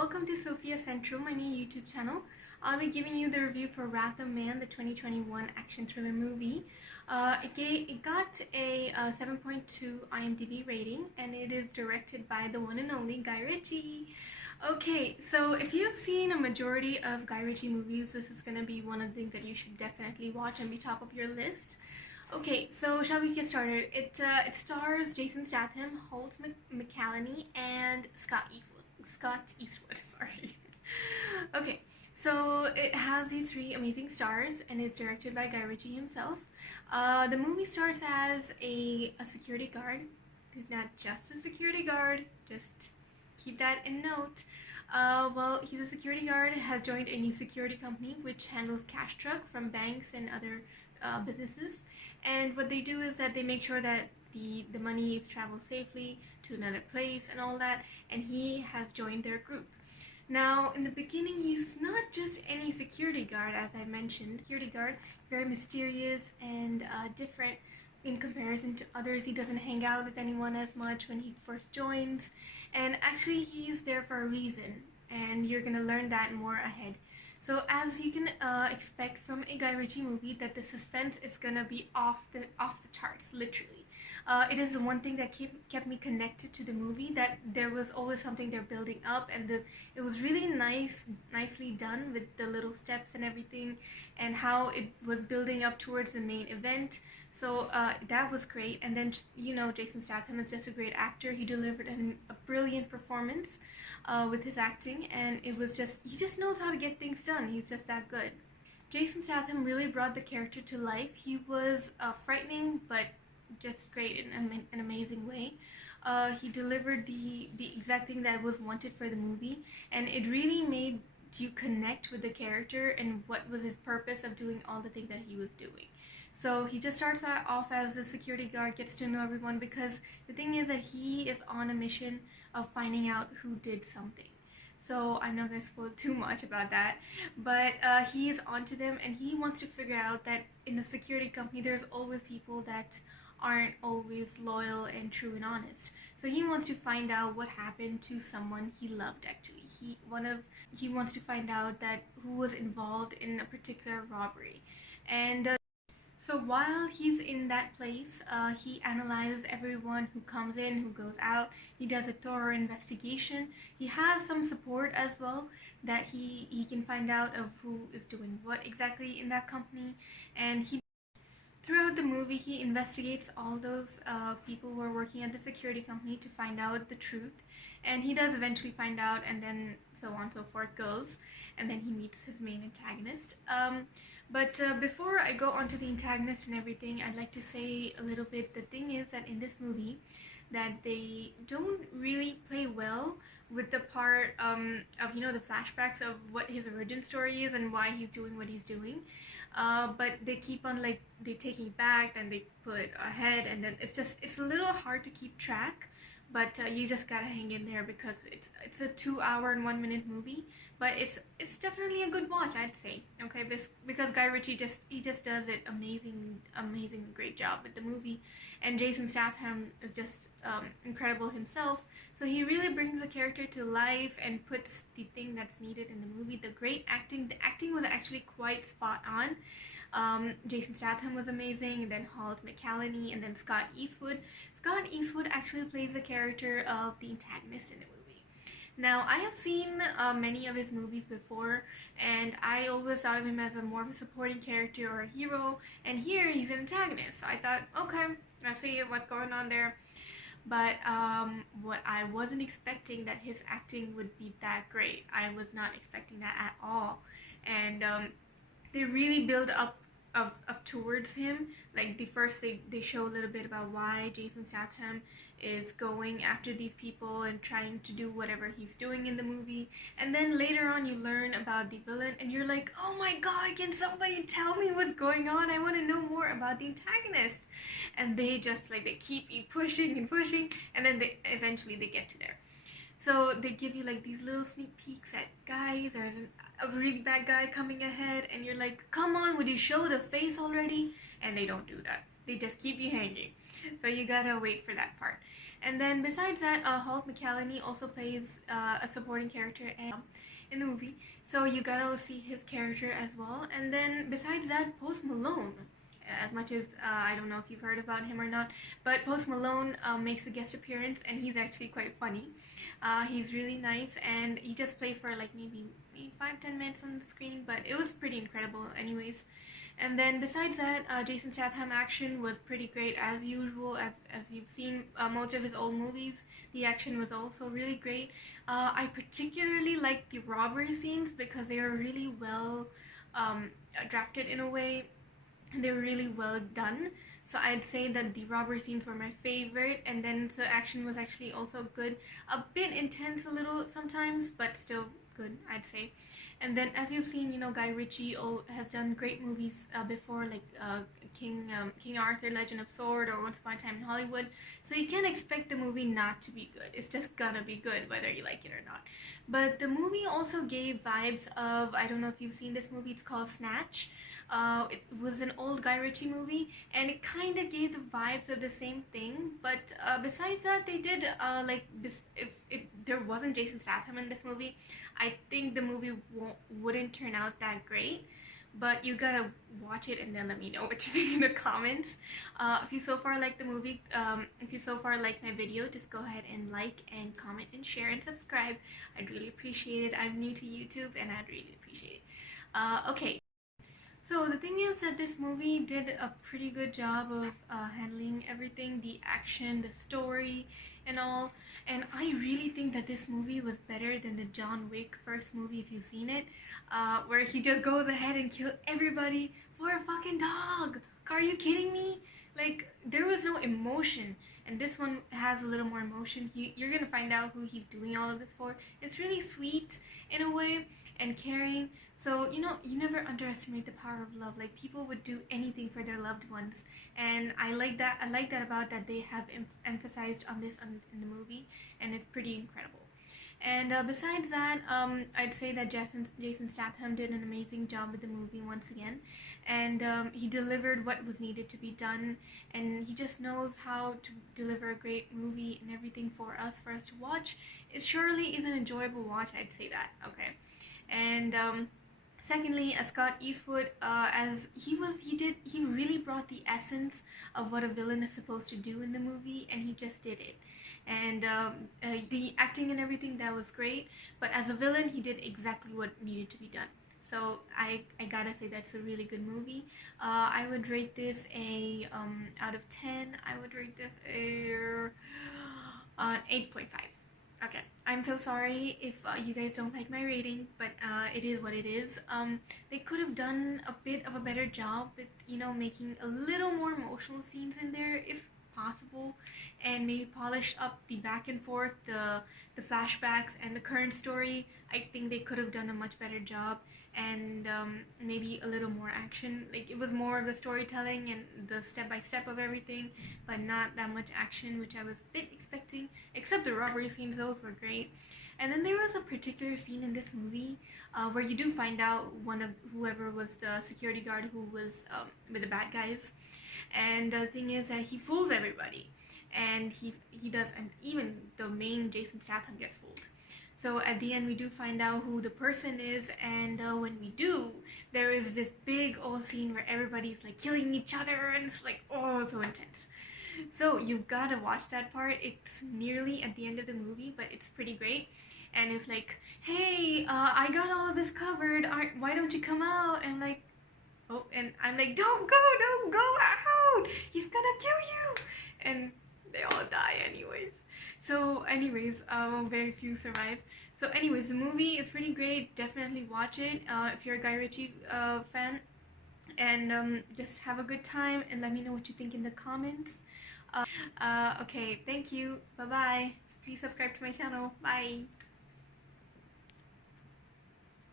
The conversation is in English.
welcome to Sophia Central, my new YouTube channel. I'll be giving you the review for Wrath of Man, the 2021 action thriller movie. It got a 7.2 IMDb rating, and it is directed by the one and only Guy Ritchie. Okay, so if you've seen a majority of Guy Ritchie movies, this is going to be one of the things that you should definitely watch and be top of your list. Okay, so shall we get started? It stars Jason Statham, Holt McCallany, and Scott Eastwood, sorry. Okay, so it has these three amazing stars, and it's directed by Guy Ritchie himself. The movie stars as a security guard. He's not just a security guard, just keep that in note. Well, he's a security guard, has joined a new security company which handles cash trucks from banks and other businesses. And what they do is that they make sure that the money is traveled safely to another place and all that, and he has joined their group. Now, in the beginning, he's not just any security guard, as I mentioned. Security guard, very mysterious and different in comparison to others. He doesn't hang out with anyone as much when he first joins, and actually he's there for a reason, and you're gonna learn that more ahead. So as you can expect from a Guy Ritchie movie, that the suspense is gonna be off the charts, literally. It is the one thing that kept me connected to the movie, that there was always something they're building up, and it was really nicely done with the little steps and everything, and how it was building up towards the main event. So that was great. And then, you know, Jason Statham is just a great actor. He delivered a brilliant performance with his acting, and it was just, he just knows how to get things done. He's just that good. Jason Statham really brought the character to life. He was frightening, but just great in an amazing way. He delivered the exact thing that was wanted for the movie, and it really made you connect with the character and what was his purpose of doing all the things that he was doing. So he just starts off as a security guard, gets to know everyone, because the thing is that he is on a mission of finding out who did something. So I'm not going to spoil too much about that, but he is onto them, and he wants to figure out that in a security company there's always people that aren't always loyal and true and honest. So he wants to find out what happened to someone he loved. Actually, he wants to find out that who was involved in a particular robbery. And so while he's in that place, he analyzes everyone who comes in, who goes out. He does a thorough investigation. He has some support as well, that he can find out of who is doing what exactly in that company. And throughout the movie, he investigates all those people who are working at the security company to find out the truth. And he does eventually find out, and then so on and so forth goes. And then he meets his main antagonist. But before I go on to the antagonist and everything, I'd like to say a little bit. The thing is that in this movie, that they don't really play well with the part of, you know, the flashbacks of what his origin story is and why he's doing what he's doing. But they keep on, like, they taking it back, then they pull it ahead, and then it's a little hard to keep track. But you just gotta hang in there, because it's a 2 hour and 1 minute movie, but it's definitely a good watch, I'd say. Okay, because Guy Ritchie just does it amazing great job with the movie, and Jason Statham is just incredible himself. So he really brings the character to life and puts the thing that's needed in the movie. The acting was actually quite spot on. Jason Statham was amazing, and then Holt McCallany, and then Scott Eastwood. Scott Eastwood actually plays the character of the antagonist in the movie. Now, I have seen many of his movies before, and I always thought of him as more of a supporting character or a hero, and here he's an antagonist. So I thought, okay, I see what's going on there. But what I wasn't expecting, that his acting would be that great. I was not expecting that at all. And they really build up towards him. Like, they show a little bit about why Jason Statham is going after these people and trying to do whatever he's doing in the movie. And then later on you learn about the villain, and you're like, oh my god, can somebody tell me what's going on? I want to know more about the antagonist. And they just, like, they keep you pushing and pushing, and then eventually they get to there. So they give you, like, these little sneak peeks at guys, there's a really bad guy coming ahead, and you're like, come on, would you show the face already? And they don't do that. They just keep you hanging. So you gotta wait for that part. And then besides that, Hulk McCallany also plays a supporting character in the movie, so you gotta see his character as well. And then besides that, Post Malone. As much as I don't know if you've heard about him or not, but Post Malone makes a guest appearance, and he's actually quite funny. He's really nice, and he just plays for like maybe 5-10 minutes on the screen, but it was pretty incredible anyways. And then besides that, Jason Statham action was pretty great as usual. As you've seen most of his old movies, the action was also really great. I particularly liked the robbery scenes because they were really well drafted in a way, and they were really well done. So I'd say that the robbery scenes were my favorite, and then the action was actually also good. A bit intense a little sometimes, but still good, I'd say. And then, as you've seen, Guy Ritchie has done great movies before, like King Arthur, Legend of Sword, or Once Upon a Time in Hollywood. So you can't expect the movie not to be good. It's just gonna be good, whether you like it or not. But the movie also gave vibes of, I don't know if you've seen this movie, it's called Snatch. It was an old Guy Ritchie movie, and it kind of gave the vibes of the same thing. But besides that, they did if there wasn't Jason Statham in this movie, I think the movie wouldn't turn out that great. But you gotta watch it and then let me know what you think in the comments. If you so far like the movie, if you so far like my video, just go ahead and like and comment and share and subscribe. I'd really appreciate it. I'm new to YouTube, and I'd really appreciate it. Okay. So the thing is that this movie did a pretty good job of handling everything, the action, the story, and all. And I really think that this movie was better than the John Wick first movie, if you've seen it, where he just goes ahead and kills everybody for a fucking dog. Are you kidding me? Like, there was no emotion. And this one has a little more emotion. You're gonna find out who he's doing all of this for. It's really sweet in a way and caring. So, you never underestimate the power of love. Like, people would do anything for their loved ones. And I like that. I like that about that they have emphasized on this in the movie. And it's pretty incredible. And besides that, I'd say that Jason Statham did an amazing job with the movie once again. And he delivered what was needed to be done. And he just knows how to deliver a great movie and everything for us to watch. It surely is an enjoyable watch, I'd say that. Okay. And secondly, Scott Eastwood, as he really brought the essence of what a villain is supposed to do in the movie, and he just did it. And the acting and everything, that was great, but as a villain, he did exactly what needed to be done. So I gotta say that's a really good movie. I would rate this out of 10. I would rate this a 8.5. Okay, I'm so sorry if you guys don't like my rating, but it is what it is. They could have done a bit of a better job with, making a little more emotional scenes in there, if possible, and maybe polish up the back and forth, the flashbacks and the current story. I think they could have done a much better job, and maybe a little more action. Like, it was more of the storytelling and the step-by-step of everything, but not that much action, which I was a bit expecting, except the robbery scenes. Those were great. And then there was a particular scene in this movie where you do find out one of whoever was the security guard who was with the bad guys. And the thing is that he fools everybody, and he does, and even the main Jason Statham gets fooled. So at the end, we do find out who the person is, and when we do, there is this big old scene where everybody's like killing each other, and it's like, oh, so intense. So you've gotta watch that part. It's nearly at the end of the movie, but it's pretty great. And it's like, hey, I got all of this covered. Why don't you come out? And like, oh, and I'm like, don't go out. He's gonna kill you. And they all die anyways. So anyways, very few survive. So anyways, the movie is pretty great. Definitely watch it if you're a Guy Ritchie fan. And just have a good time, and let me know what you think in the comments. Okay, thank you. Bye-bye. Please subscribe to my channel. Bye.